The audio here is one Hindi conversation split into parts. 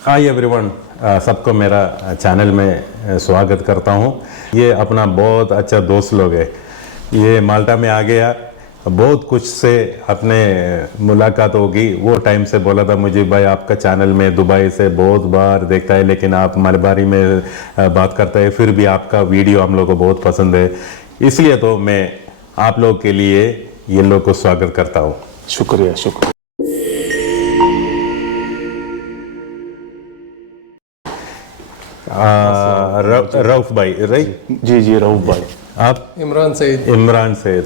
हाय एवरीवन, सबको मेरा चैनल में स्वागत करता हूँ। ये अपना बहुत अच्छा दोस्त लोग है, ये माल्टा में आ गया, बहुत कुछ से अपने मुलाकात होगी। वो टाइम से बोला था मुझे, भाई आपका चैनल में दुबई से बहुत बार देखता है, लेकिन आप मलबारी में बात करते हैं, फिर भी आपका वीडियो हम लोग को बहुत पसंद है, इसलिए तो मैं आप लोग के लिए ये लोग को स्वागत करता हूँ। शुक्रिया शुक्रिया। रऊफ भाई, राइट? जी जी रऊफ भाई। आप? इमरान सईद। इमरान सईद।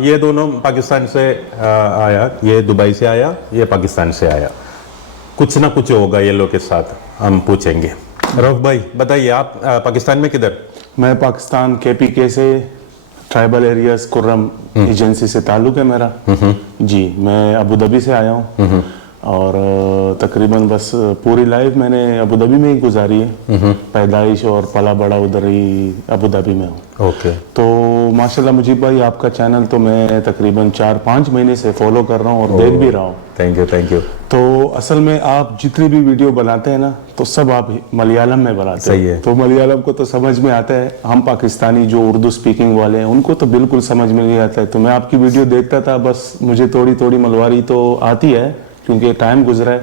ये दोनों पाकिस्तान से आया, ये दुबई से आया, ये पाकिस्तान से आया। कुछ ना कुछ होगा ये लोग के साथ, हम पूछेंगे। रऊफ भाई बताइए, आप पाकिस्तान में किधर? मैं पाकिस्तान KPK से, ट्राइबल एरियाज कुर्रम एजेंसी से ताल्लुक़ है मेरा। जी, मैं अबू धाबी से आया हूँ और तकरीबन बस पूरी लाइफ मैंने अबू धाबी में ही गुजारी है। पैदाइश और पला बड़ा उधर ही अबू धाबी में हूँ। ओके। तो माशाल्लाह मुजीब भाई, आपका चैनल तो मैं तकरीबन 4-5 महीने से फॉलो कर रहा हूँ और देख भी रहा हूँ। Thank you, thank you. तो असल में आप जितनी भी वीडियो बनाते हैं ना, तो सब आप मलयालम में बनाते सही हैं। है। तो मलयालम को तो समझ में आता है, हम पाकिस्तानी जो उर्दू स्पीकिंग वाले हैं उनको तो बिल्कुल समझ में नहीं आता है। तो मैं आपकी वीडियो देखता था, बस मुझे थोड़ी थोड़ी मलवारी तो आती है क्योंकि टाइम गुजरा है,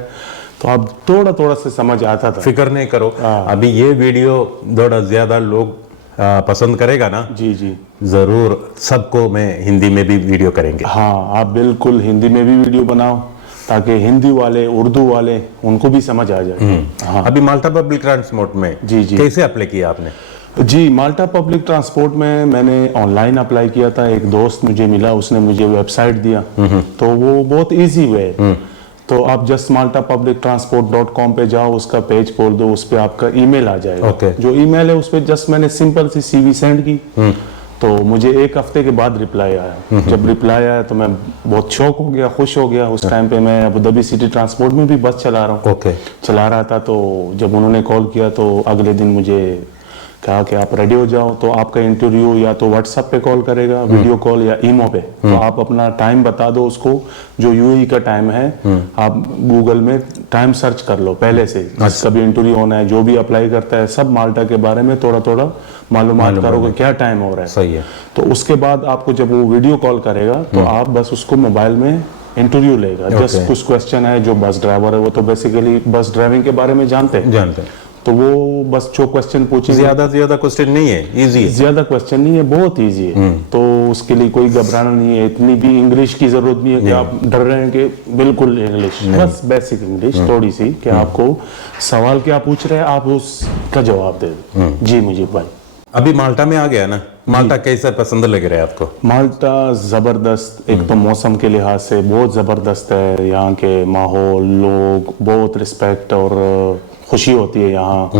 तो अब थोड़ा थोड़ा से समझ आता था। फिक्र नहीं करो, अभी ये वीडियो थोड़ा ज्यादा लोग पसंद करेगा ना। जी जी जरूर सबको मैं हिंदी में भी वीडियो करेंगे। हाँ, आप बिल्कुल हिंदी में भी वीडियो बनाओ ताकि हिंदी वाले, उर्दू वाले, उनको भी समझ आ जाए। हाँ। अभी माल्टा पब्लिक ट्रांसपोर्ट में जी जी कैसे अप्लाई किया आपने? जी, माल्टा पब्लिक ट्रांसपोर्ट में मैंने ऑनलाइन अप्लाई किया था। एक दोस्त मुझे मिला, उसने मुझे वेबसाइट दिया, तो वो बहुत इजी वे है। तो आप जस्ट maltapublictransport.com पे जाओ, उसका पेज खोल दो, उस पर आपका ईमेल आ जाएगा। जो ईमेल है उस पर जस्ट मैंने सिंपल सी CV सेंड की, तो मुझे 1 हफ्ते के बाद रिप्लाई आया। जब रिप्लाई आया तो मैं बहुत शौक हो गया, खुश हो गया। उस टाइम पे मैं अबू धाबी सिटी ट्रांसपोर्ट में भी बस चला रहा हूँ। चला रहा था, तो जब उन्होंने कॉल किया तो अगले दिन मुझे कहा कि आप रेडी हो जाओ, तो आपका इंटरव्यू या तो व्हाट्सएप पे कॉल करेगा, वीडियो कॉल, या ईमो पे। तो आप अपना टाइम बता दो उसको, जो UAE का टाइम है। आप गूगल में टाइम सर्च कर लो पहले से, जिसका भी इंटरव्यू होना है, जो भी अप्लाई करता है, सब माल्टा के बारे में थोड़ा थोड़ा मालूमात करो कि क्या टाइम हो रहा है। सही है। तो उसके बाद आपको जब वो वीडियो कॉल करेगा तो आप बस उसको मोबाइल में इंटरव्यू लेगा। जस्ट कुछ क्वेश्चन है, जो बस ड्राइवर है वो तो बेसिकली बस ड्राइविंग के बारे में जानते हैं, तो वो बस जो क्वेश्चन पूछेंगे, ज्यादा क्वेश्चन नहीं है, इजी है। ज्यादा क्वेश्चन नहीं है, बहुत इजी है। तो उसके लिए कोई घबराना नहीं है, इतनी भी इंग्लिश की जरूरत नहीं है कि आप डर रहे हैं कि बिल्कुल इंग्लिश, बस बेसिक इंग्लिश थोड़ी सी, कि आपको सवाल क्या पूछ रहे हैं आप उसका जवाब दे दो। जी मुजीब भाई, अभी माल्टा में आ गया ना, माल्टा कैसा पसंद लग रहा है आपको? माल्टा जबरदस्त, एक तो मौसम के लिहाज से बहुत जबरदस्त है। यहाँ के माहौल, लोग, बहुत रिस्पेक्ट और खुशी होती है यहाँ।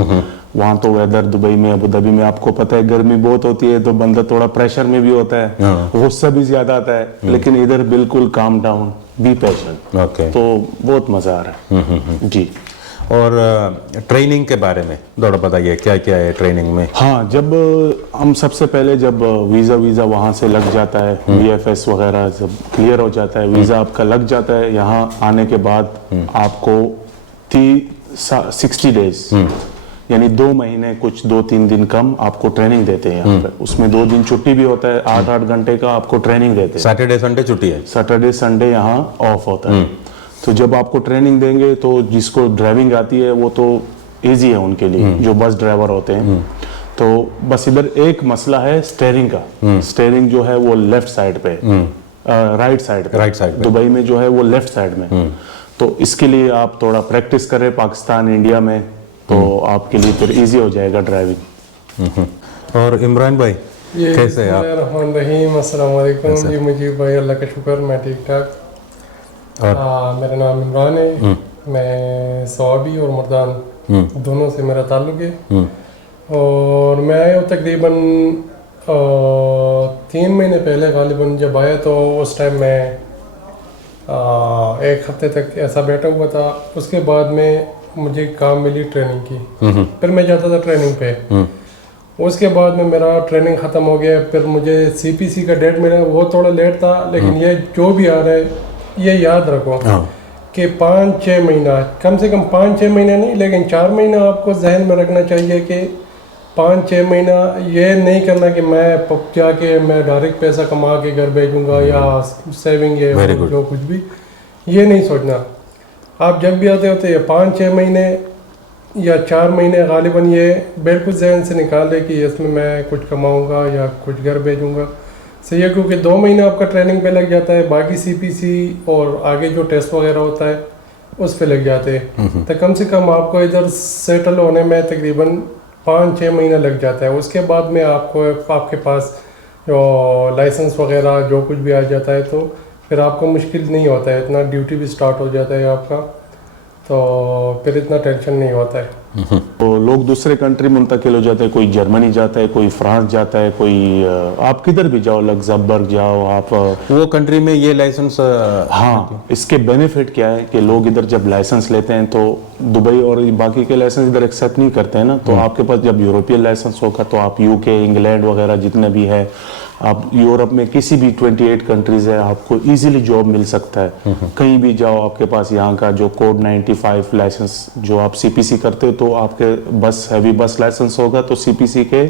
वहाँ तो वेदर, दुबई में, अबू धाबी में आपको पता है गर्मी बहुत होती है, तो बंदा थोड़ा प्रेशर में भी होता है, गुस्सा भी ज्यादा आता है। लेकिन इधर बिल्कुल काम डाउन, बी पेशेंट। तो बहुत मजा आ रहा है। जी। और ट्रेनिंग के बारे में थोड़ा बताइए, क्या क्या है ट्रेनिंग में? हाँ, जब हम सबसे पहले जब वीज़ा वहाँ से लग जाता है, BFS वगैरह जब क्लियर हो जाता है, वीज़ा आपका लग जाता है, यहाँ आने के बाद आपको 60 डेज यानी 2 महीने कुछ 2-3 दिन कम आपको ट्रेनिंग देते हैं यहाँ पे। उसमें 2 दिन छुट्टी भी होता है, 8-8 घंटे का आपको ट्रेनिंग देते हैं। सैटरडे संडे छुट्टी है? सैटरडे संडे यहाँ ऑफ होता है। तो जब आपको ट्रेनिंग देंगे तो जिसको ड्राइविंग आती है वो तो इजी है उनके लिए, जो बस ड्राइवर होते हैं। तो बस इधर एक मसला है स्टेयरिंग का। स्टेयरिंग जो है वो लेफ्ट साइड पे, राइट साइड पे। दुबई में जो है वो लेफ्ट साइड में। तो इसके लिए आप थोड़ा प्रैक्टिस करें पाकिस्तान, इंडिया में, तो आपके लिए फिर इजी हो जाएगा ड्राइविंग। और इमरान भाई कैसे हैं आप? रहीम, अस्सलाम वालेकुम। जी मुजीब भाई, अल्लाह का शुक्र, मैं ठीक ठाक। मेरा नाम इमरान है, मैं सवाबी और मर्दान दोनों से मेरा ताल्लुक़ है। और मैं आया हूँ तकरीबन 3 महीने पहले गालिबन। जब आया तो उस टाइम मैं 1 हफ्ते तक ऐसा बैठा हुआ था। उसके बाद में मुझे काम मिली ट्रेनिंग की, फिर मैं जाता था ट्रेनिंग पे। उसके बाद में मेरा ट्रेनिंग ख़त्म हो गया, फिर मुझे CPC का डेट मिला, वो थोड़ा लेट था। लेकिन ये जो भी आ रहा है ये याद रखो कि 5-6 महीना, कम से कम 5-6 महीना नहीं, लेकिन 4 महीना आपको जहन में रखना चाहिए कि 5-6 महीना ये नहीं करना कि मैं जाके मैं डायरेक्ट पैसा कमा के घर भेजूंगा या सेविंग है जो कुछ भी, ये नहीं सोचना। आप जब भी आते होते ये 5-6 महीने या 4 महीने गालिबन ये बिल्कुल जहन से निकाल दे कि इसमें मैं कुछ कमाऊंगा या कुछ घर भेजूंगा। सही है, क्योंकि 2 महीने आपका ट्रेनिंग पे लग जाता है, बाकी CPC और आगे जो टेस्ट वगैरह होता है उस पे लग जाते हैं। तो कम से कम आपको इधर सेटल होने में तकरीबन 5-6 महीना लग जाता है। उसके बाद में आपके पास जो लाइसेंस वगैरह जो कुछ भी आ जाता है तो फिर आपको मुश्किल नहीं होता है इतना, ड्यूटी भी स्टार्ट हो जाता है आपका, तो फिर इतना टेंशन नहीं होता है। तो लोग दूसरे कंट्री मुंतकिल हो जाते हैं, कोई जर्मनी जाता है, कोई फ्रांस जाता है, कोई आप किधर भी जाओ, लग्जमबर्ग जाओ आप, वो कंट्री में ये लाइसेंस हाँ, इसके बेनिफिट क्या है कि लोग इधर जब लाइसेंस लेते हैं तो दुबई और बाकी के लाइसेंस इधर एक्सेप्ट नहीं करते हैं ना, तो आपके पास जब यूरोपियन लाइसेंस होगा तो आप UK, इंग्लैंड वगैरह जितने भी है, आप यूरोप में किसी भी 28 कंट्रीज है, आपको इजीली जॉब मिल सकता है। कहीं भी जाओ आपके पास यहाँ का जो कोड 95 लाइसेंस जो आप CPC करते हो तो आपके बस हैवी बस लाइसेंस होगा तो CPC के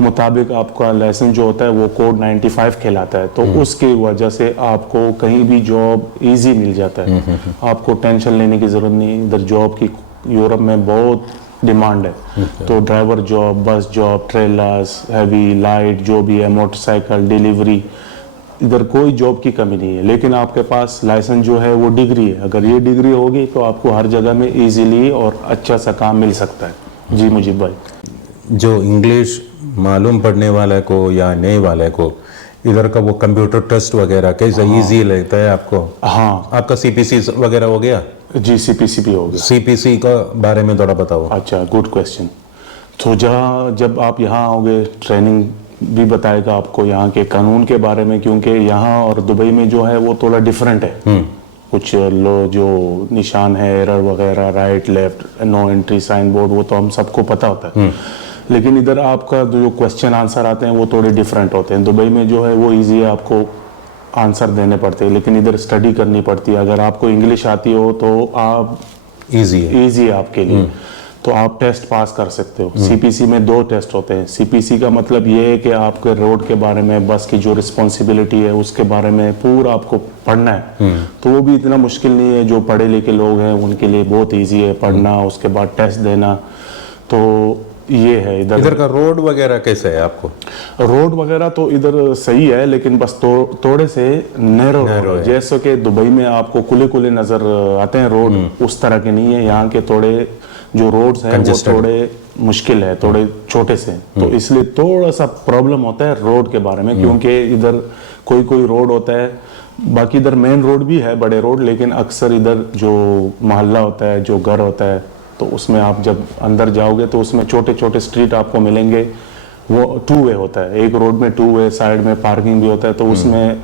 मुताबिक आपका लाइसेंस जो होता है वो कोड 95 कहलाता है, तो उसकी वजह से आपको कहीं भी जॉब इजी मिल जाता है। आपको टेंशन लेने की जरूरत नहीं, इधर जॉब की यूरोप में बहुत डिमांड है। तो ड्राइवर जॉब, बस जॉब, ट्रेलर्स, हैवी लाइट जो भी है, मोटरसाइकिल डिलीवरी, इधर कोई जॉब की कमी नहीं है। लेकिन आपके पास लाइसेंस जो है वो डिग्री है, अगर ये डिग्री होगी तो आपको हर जगह में इजीली और अच्छा सा काम मिल सकता है। जी मुजीब भाई, जो इंग्लिश मालूम पढ़ने वाले को या नए वाले को इधर का वो कंप्यूटर टेस्ट वगैरह कैसे इजी लगता है आपको? हाँ, आपका CPC वगैरह हो गया? जी CPC भी हो गया। CPC का बारे में थोड़ा बताओ। अच्छा, गुड क्वेश्चन। तो जब आप यहाँ आओगे ट्रेनिंग भी बताएगा आपको यहाँ के कानून के बारे में, क्योंकि यहाँ और दुबई में जो है वो थोड़ा डिफरेंट है। कुछ जो निशान है, एरर वगैरह, right left, no entry sign board, वो तो हम सबको पता होता है। लेकिन इधर आपका जो क्वेश्चन आंसर आते हैं वो थोड़े डिफरेंट होते हैं। दुबई में जो है वो इजी है, आपको आंसर देने पड़ते हैं, लेकिन इधर स्टडी करनी पड़ती है। अगर आपको इंग्लिश आती हो तो आप इजी है आपके लिए, तो आप टेस्ट पास कर सकते हो। CPC में 2 टेस्ट होते हैं। CPC का मतलब ये है कि आपके रोड के बारे में, बस की जो रिस्पॉन्सिबिलिटी है उसके बारे में पूरा आपको पढ़ना है। तो वो भी इतना मुश्किल नहीं है, जो पढ़े लिखे लोग हैं उनके लिए बहुत ईजी है पढ़ना, उसके बाद टेस्ट देना। तो ये है इधर का रोड वगैरह कैसे है आपको? रोड वगैरह तो इधर सही है, लेकिन बस थोड़े से नैरो है। जैसे कि दुबई में आपको खुले नजर आते हैं रोड, उस तरह के नहीं है। यहाँ के थोड़े जो रोड्स हैं वो थोड़े मुश्किल है, थोड़े छोटे से, तो इसलिए थोड़ा सा प्रॉब्लम होता है रोड के बारे में, क्योंकि इधर कोई रोड होता है, बाकी इधर मेन रोड भी है, बड़े रोड, लेकिन अक्सर इधर जो मोहल्ला होता है, जो घर होता है, तो उसमें आप जब अंदर जाओगे तो उसमें छोटे छोटे स्ट्रीट आपको मिलेंगे, वो 2 वे होता है। एक रोड में 2 वे, साइड में पार्किंग भी होता है, तो उसमें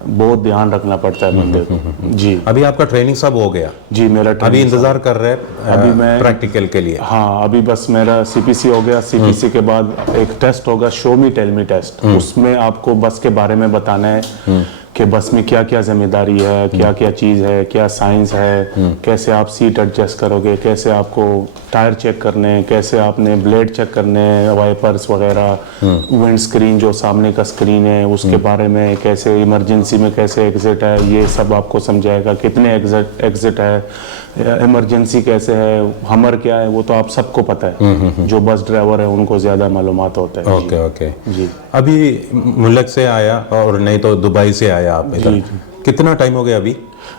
बहुत ध्यान रखना पड़ता है बंदे को। जी, अभी आपका ट्रेनिंग सब हो गया? जी, मेरा अभी इंतजार कर रहे हैं अभी मैं प्रैक्टिकल के लिए? हाँ, अभी बस मेरा CPC हो गया। CPC के बाद एक टेस्ट होगा, show me tell me test. उसमें आपको बस के बारे में बताना है कि बस में क्या क्या जिम्मेदारी है, क्या क्या चीज़ है, क्या साइंस है, कैसे आप सीट एडजस्ट करोगे, कैसे आपको टायर चेक करने हैं, कैसे आपने ब्लेड चेक करने हैं, वाइपर्स वगैरह, विंड स्क्रीन जो सामने का स्क्रीन है उसके बारे में, कैसे इमरजेंसी में कैसे एग्जिट है, ये सब आपको समझाएगा। कितने एग्जिट है, इमरजेंसी कैसे है, हमर क्या है, वो तो आप सबको पता है। जो बस ड्राइवर है उनको ज़्यादा मालूमात होता है। ओके जी, अभी मुल्क से आया और नहीं तो दुबई से आया आप इधर? कितना टाइम हो गया अभी?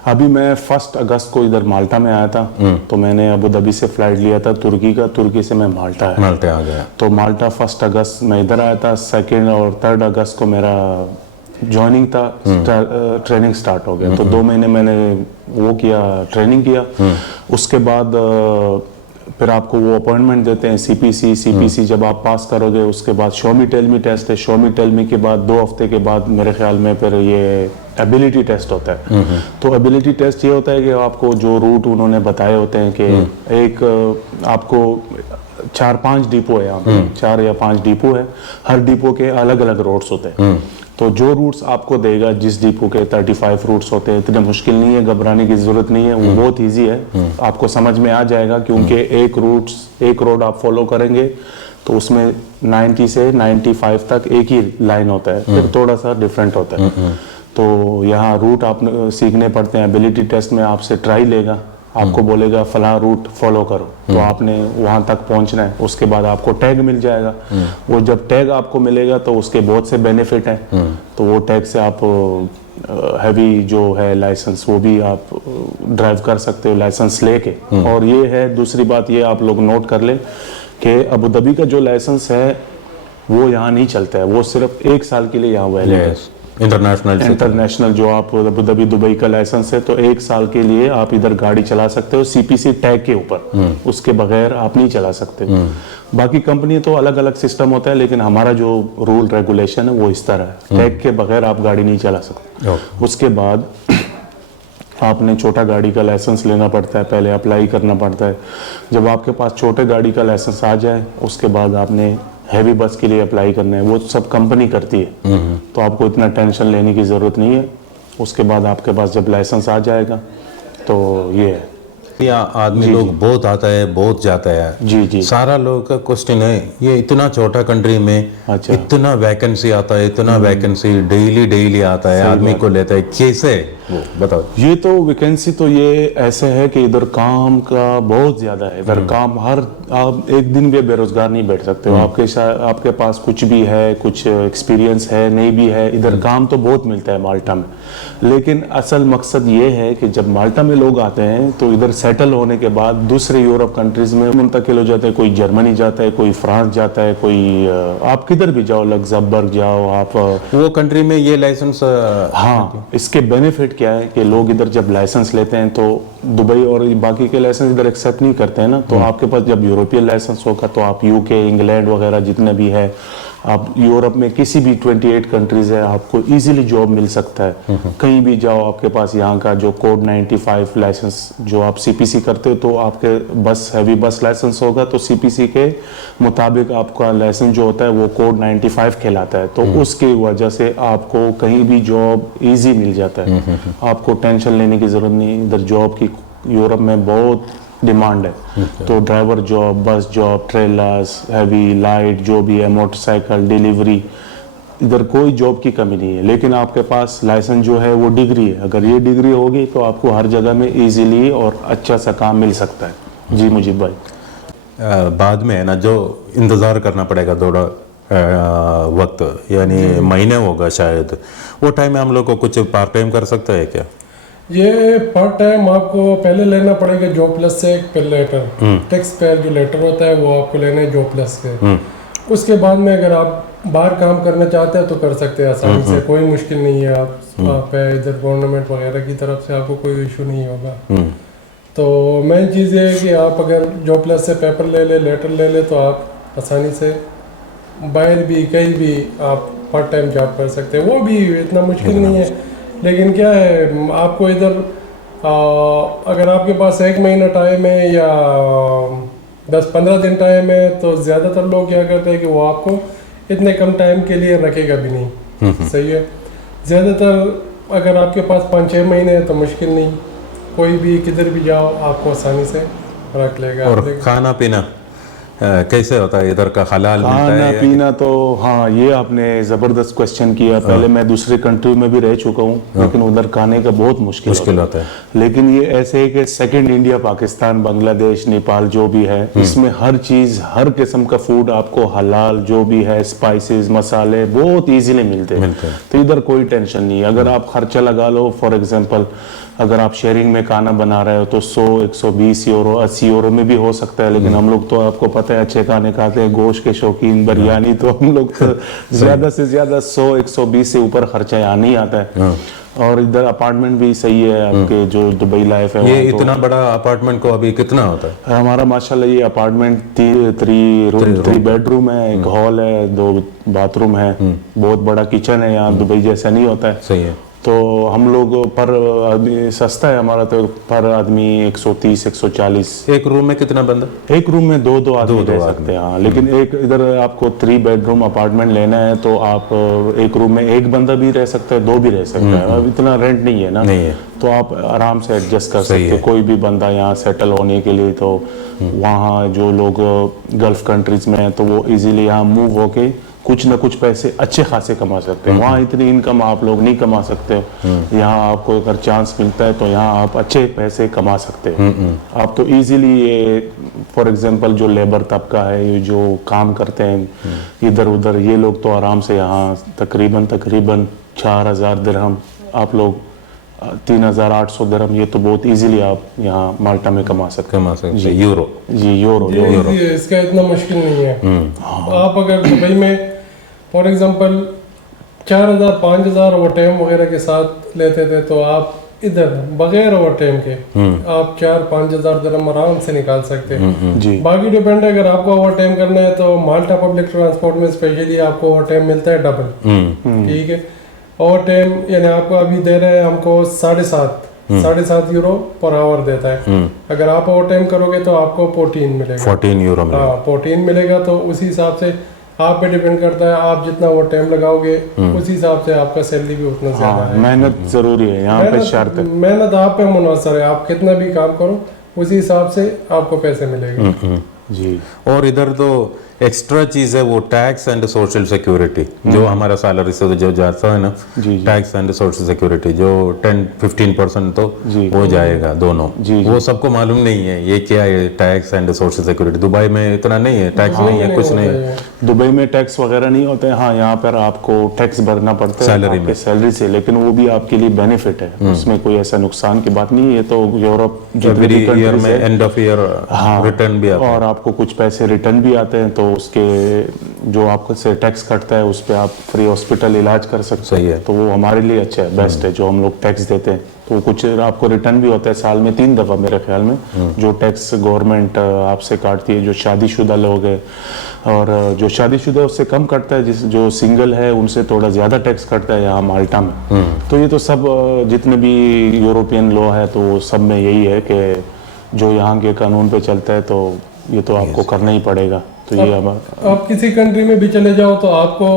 अभी मैं 1 अगस्त को इधर माल्टा में आया था, तो मैंने अबू धाबी से फ्लाइट लिया था तुर्की का, तुर्की से मैं माल्टा आ गया। तो माल्टा 1 अगस्त मैं इधर आया था। 2 और 3 अगस्त को मेरा ज्वाइनिंग था, ट्रेनिंग स्टार्ट हो गया। तो 2 महीने मैंने वो किया, ट्रेनिंग किया। उसके बाद फिर आपको वो अपॉइंटमेंट देते हैं CPC जब आप पास करोगे उसके बाद show me tell me test है। शो मी टेल मी के बाद 2 हफ्ते के बाद मेरे ख्याल में फिर ये एबिलिटी टेस्ट होता है। तो एबिलिटी टेस्ट ये होता है कि आपको जो रूट उन्होंने बताए होते हैं कि एक आपको 4-5 डिपो है यहाँ पे, 4 या 5 डिपो है, हर डिपो के अलग अलग रोड्स होते हैं। तो जो रूट्स आपको देगा जिस डिपो के 35 रूट्स होते हैं, इतने मुश्किल नहीं है, घबराने की जरूरत नहीं है, वो बहुत इजी है, आपको समझ में आ जाएगा। क्योंकि एक रोड आप फॉलो करेंगे तो उसमें 90 से 95 तक एक ही लाइन होता है, फिर थोड़ा सा डिफरेंट होता है। तो यहाँ रूट आप सीखने पड़ते हैं। एबिलिटी टेस्ट में आपसे ट्राई लेगा, आपको बोलेगा फला रूट फॉलो करो, तो आपने वहां तक पहुंचना है। उसके बाद आपको टैग मिल जाएगा। वो जब टैग आपको मिलेगा तो उसके बहुत से बेनिफिट हैं। तो वो टैग से आप हैवी जो है लाइसेंस वो भी आप ड्राइव कर सकते हो लाइसेंस लेके। और ये है दूसरी बात, ये आप लोग नोट कर ले कि अबू धाबी का जो लाइसेंस है वो यहाँ नहीं चलता है, वो सिर्फ 1 साल के लिए यहाँ वैलिड है। इंटरनेशनल जो आप अबू धाबी दुबई का लाइसेंस है तो 1 साल के लिए आप इधर गाड़ी चला सकते हो सीपीसी टैग के ऊपर, उसके बगैर आप नहीं चला सकते। बाकी कंपनी तो अलग अलग सिस्टम होता है, लेकिन हमारा जो रूल रेगुलेशन है वो इस तरह है, टैग के बगैर आप गाड़ी नहीं चला सकते। उसके बाद आपने छोटा गाड़ी का लाइसेंस लेना पड़ता है, पहले अप्लाई करना पड़ता है। जब आपके पास छोटे गाड़ी का लाइसेंस आ जाए उसके बाद आपने हैवी बस के लिए अप्लाई करना है, वो सब कंपनी करती है, तो आपको इतना टेंशन लेने की ज़रूरत नहीं है। उसके बाद आपके पास जब लाइसेंस आ जाएगा तो ये है। यहाँ आदमी लोग बहुत आता है बहुत जाता है। जी जी, सारा लोग का क्वेश्चन है ये इतना छोटा कंट्री में अच्छा, इतना वैकेंसी आता है, इतना वैकेंसी डेली आता है, आदमी को लेता है, कैसे वो बताओ। ये तो वैकेंसी तो ये ऐसे है कि इधर काम का बहुत ज्यादा है। इधर काम हर, आप एक दिन भी बेरोजगार नहीं बैठ सकते हो। आपके पास कुछ भी है, कुछ एक्सपीरियंस है नहीं भी है, इधर काम तो बहुत मिलता है माल्टा में। लेकिन असल मकसद ये है कि जब माल्टा में लोग आते हैं तो इधर सेटल होने के बाद दूसरे यूरोप कंट्रीज में मुंतकिल हो जाते हैं। कोई जर्मनी जाता है, कोई फ्रांस जाता है, कोई आप किधर भी जाओ, लग्जमबर्ग जाओ आप, वो कंट्री में ये लाइसेंस। हाँ, इसके बेनिफिट क्या है कि लोग इधर जब लाइसेंस लेते हैं तो दुबई और बाकी के लाइसेंस इधर एक्सेप्ट नहीं करते हैं ना, तो आपके पास जब यूरोपियन लाइसेंस होगा तो आप यूके, इंग्लैंड वगैरह जितने भी है, आप यूरोप में किसी भी 28 कंट्रीज है, आपको इजीली जॉब मिल सकता है। कहीं भी जाओ आपके पास यहाँ का जो कोड 95 लाइसेंस जो आप सीपीसी करते हो तो आपके बस हैवी बस लाइसेंस होगा तो सीपीसी के मुताबिक आपका लाइसेंस जो होता है वो कोड 95 कहलाता है। तो उसकी वजह से आपको कहीं भी जॉब इजी मिल जाता है, आपको टेंशन लेने की जरूरत नहीं। इधर जॉब की यूरोप में बहुत डिमांड है। तो ड्राइवर जॉब, बस जॉब, ट्रेलर्स, हैवी लाइट जो भी है, मोटरसाइकिल डिलीवरी, इधर कोई जॉब की कमी नहीं है। लेकिन आपके पास लाइसेंस जो है वो डिग्री है, अगर ये डिग्री होगी तो आपको हर जगह में इजीली और अच्छा सा काम मिल सकता है। जी मुजीब भाई, बाद में है ना जो इंतज़ार करना पड़ेगा थोड़ा वक्त, यानी महीने होगा शायद, वो टाइम में हम लोग को कुछ पार्ट टाइम कर सकते हैं क्या? ये पार्ट टाइम आपको पहले लेना पड़ेगा जॉब प्लस से एक लेटर, टैक्स पेयर जो लेटर होता है वो आपको लेना है जॉब प्लस से। उसके बाद में अगर आप बाहर काम करना चाहते हैं तो कर सकते हैं आसानी से, कोई मुश्किल नहीं है। आप इधर गवर्नमेंट वगैरह की तरफ से आपको कोई इशू नहीं होगा। तो मेन चीज़ ये है कि आप अगर जॉब प्लस से पेपर ले ले, लेटर ले ले, तो आप आसानी से बाहर भी कहीं भी आप पार्ट टाइम जॉब कर सकते हैं, वो भी इतना मुश्किल नहीं है। लेकिन क्या है, आपको इधर अगर आपके पास 1 महीना टाइम है या 10-15 दिन टाइम है तो ज़्यादातर लोग क्या करते हैं कि वो आपको इतने कम टाइम के लिए रखेगा भी नहीं। सही है, ज़्यादातर अगर आपके पास 5-6 महीने है तो मुश्किल नहीं, कोई भी किधर भी जाओ आपको आसानी से रख लेगा। और खाना पीना कैसे होता है इधर का? हलाल मिलता है? खाना पीना तो हाँ, ये आपने ज़बरदस्त क्वेश्चन किया। पहले मैं दूसरे कंट्री में भी रह चुका हूँ, लेकिन उधर खाने का बहुत मुश्किल होता है। लेकिन ये ऐसे है कि सेकंड इंडिया पाकिस्तान, बांग्लादेश, नेपाल जो भी है, इसमें हर चीज़, हर किस्म का फूड आपको हलाल जो भी है, स्पाइसेस, मसाले बहुत ईजीली मिलते हैं। तो इधर कोई टेंशन नहीं है। अगर आप खर्चा लगा लो, फॉर एग्जाम्पल अगर आप शेयरिंग में खाना बना रहे हो तो 100-120 यूरो, 80 यूरो में भी हो सकता है। लेकिन हम लोग तो आपको पता है अच्छे खाने खाते हैं, गोश्त के शौकीन, बिरयानी, तो हम लोग तो ज़्यादा से ज़्यादा 100-120 से ऊपर खर्चा यहाँ नहीं आता है। और इधर अपार्टमेंट भी सही है आपके, जो दुबई लाइफ है। ये इतना बड़ा अपार्टमेंट को अभी कितना होता है? हमारा माशाल्लाह ये अपार्टमेंट 3 बेडरूम है, एक हॉल है, 2 बाथरूम है, बहुत बड़ा किचन है। यहाँ दुबई जैसा नहीं होता है। सही है। तो हम लोग पर आदमी सस्ता है हमारा, तो पर आदमी 130 140। एक रूम में कितना बंदा? एक रूम में दो आदमी रह सकते हैं, हाँ। लेकिन एक इधर आपको 3 बेडरूम अपार्टमेंट लेना है तो आप एक रूम में एक बंदा भी रह सकता है, 2 भी रह सकता है। अब इतना रेंट नहीं है ना, नहीं है, तो आप आराम से एडजस्ट कर सकते हैं। कोई भी बंदा यहाँ सेटल होने के लिए, तो वहाँ जो लोग गल्फ कंट्रीज में हैं तो वो इजीली यहाँ मूव होके कुछ ना कुछ पैसे अच्छे खासे कमा सकते हैं। वहाँ इतनी इनकम आप लोग नहीं कमा सकते हो। यहाँ आपको अगर चांस मिलता है तो यहाँ आप अच्छे पैसे कमा सकते हो। आप तो इजीली ये फॉर एग्जांपल जो लेबर तबका है, ये जो काम करते हैं इधर उधर, ये लोग तो आराम से यहाँ तकरीबन 4000 दिरहम आप लोग 3800 दिरहम, ये तो बहुत इजीली आप यहाँ माल्टा में कमा सकते हैं। यूरो जी, यूरो इसका इतना मुश्किल नहीं है। आप अगर दुबई में फॉर एग्जांपल 4000 5000 ओवर टाइम वगैरह के साथ लेते थे, तो आप इधर बगैर ओवर टाइम के आप 4-5 दिरहम आराम से निकाल सकते हैं। जी, बाकी डिपेंड है, अगर आपको ओवर टाइम करना है तो माल्टा पब्लिक ट्रांसपोर्ट में स्पेशली आपको ओवर टाइम मिलता है डबल। ठीक है, ओवर टाइम यानी आपको अभी दे रहे हैं हमको 7.5 यूरो पर आवर देता है। अगर आप ओवर टाइम करोगे तो आपको 14 मिलेगा, 14 यूरो मिलेगा। हाँ 14 मिलेगा। तो उसी हिसाब से आप पे डिपेंड करता है, आप जितना ओवर टाइम लगाओगे उसी हिसाब से आपका सैलरी भी उतना ज्यादा है। मेहनत जरूरी है यहाँ पे, शर्त है। मेहनत आप पे मुनहसर है, आप कितना भी काम करो उसी हिसाब से आपको पैसे मिलेंगे। जी, और इधर तो एक्स्ट्रा चीज है वो टैक्स एंड सोशल सिक्योरिटी, जो हमारा सैलरी से जो जाता है ना, टैक्स एंड सोशल सिक्योरिटी जो 10-15% तो वो जाएगा दोनों। वो सबको मालूम नहीं है ये क्या है tax and social security. Dubai में इतना नहीं है, टैक्स नहीं है, कुछ नहीं है। दुबई में टैक्स वगैरह नहीं होते हैं। हाँ, यहाँ पर आपको टैक्स भरना पड़ता है सैलरी में, सैलरी से, लेकिन वो भी आपके लिए बेनिफिट है, उसमें कोई ऐसा नुकसान की बात नहीं है। तो यूरोप ईयर में एंड ऑफ ईयर रिटर्न भी आता है, और आपको कुछ पैसे रिटर्न भी आते हैं, तो उसके जो आपको से टैक्स कटता है उस पर आप फ्री हॉस्पिटल इलाज कर सकते हैं। तो वो हमारे लिए अच्छा है, बेस्ट है। जो हम लोग टैक्स देते हैं तो कुछ आपको रिटर्न भी होता है साल में 3 दफा मेरे ख्याल में, जो टैक्स गवर्नमेंट आपसे काटती है। जो शादीशुदा लोग हैं और जो शादीशुदा उससे कम कटता है, जो सिंगल है उनसे थोड़ा ज़्यादा टैक्स कटता है यहाँ माल्टा में। तो ये तो सब जितने भी यूरोपियन लॉ है तो सब में यही है कि जो यहाँ के कानून पे चलता है तो ये तो आपको करना ही पड़ेगा। तो ये आप किसी कंट्री में भी चले जाओ तो आपको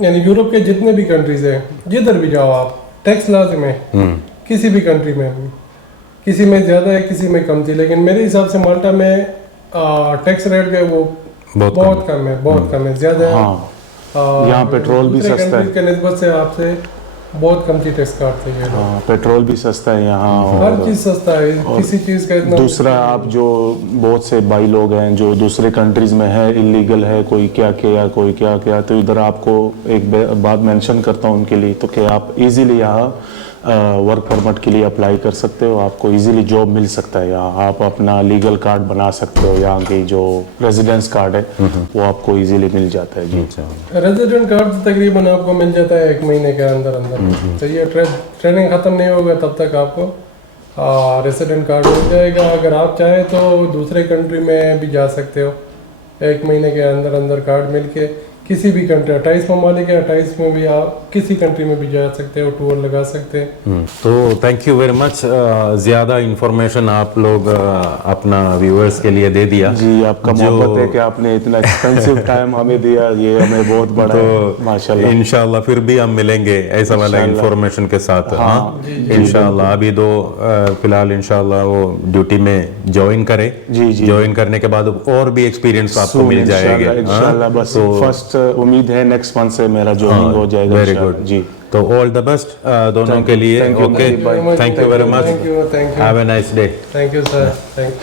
यानी यूरोप के जितने भी कंट्रीज हैं, जिधर भी जाओ आप टैक्स लाजिम है। किसी भी कंट्री में, किसी में ज़्यादा है किसी में कम थी, लेकिन मेरे हिसाब से माल्टा में टैक्स रेट जो है वो बहुत कम है, बहुत कम है। ज़्यादा है यहाँ पेट्रोल भी सस्ता है के निस्बत से आपसे बहुत कम टैक्स काटते हैं। हाँ, पेट्रोल भी सस्ता है यहाँ, हर चीज़ सस्ता है, किसी चीज़ का इतना। दूसरा, आप जो बहुत से भाई लोग हैं जो दूसरे कंट्रीज में है, इलीगल है, कोई क्या किया कोई क्या किया, तो इधर आपको एक बात मेंशन करता हूँ उनके लिए, तो कि आप इजीली यहाँ वर्क परमिट के लिए अप्लाई कर सकते हो। आपको इजीली जॉब मिल सकता है यहाँ। आप अपना लीगल कार्ड बना सकते हो, यहाँ की जो रेजिडेंस कार्ड है वो आपको इजीली मिल जाता है। जी, रेजिडेंट कार्ड तकरीबन आपको मिल जाता है 1 महीने के अंदर अंदर। तो ये ट्रेनिंग ख़त्म नहीं होगा तब तक आपको रेजिडेंट कार्ड मिल जाएगा। अगर आप चाहें तो दूसरे कंट्री में भी जा सकते हो, 1 महीने के अंदर अंदर कार्ड मिल के किसी भी कंट्री, 28 ममालिक है, 28 में भी आप किसी कंट्री में भी जा सकते हो, टूर लगा सकते हैं। तो थैंक यू वेरी मच। ज़्यादा इन्फॉर्मेशन आप लोग अपना व्यूअर्स के लिए दे दिया। जी, आपका मोहब्बत है कि आपने इतना एक्सपेंसिव टाइम हमें दिया, ये हमें बहुत बड़ा है माशाल्लाह। इंशाल्लाह फिर भी हम मिलेंगे ऐसा वाला इन्फॉर्मेशन के साथ। हाँ, इंशाल्लाह। अभी तो फिलहाल इंशाल्लाह वो ड्यूटी में ज्वाइन करे। ज्वाइन करने के बाद और भी एक्सपीरियंस आपको मिल जाएगा इंशाल्लाह। बस फर्स्ट उम्मीद है नेक्स्ट मंथ से मेरा ज्वाइनिंग हो जाएगा। वेरी गुड जी। तो ऑल द बेस्ट दोनों के लिए। Okay, thank you very much. Thank you, have a nice day. Thank you sir, thank you.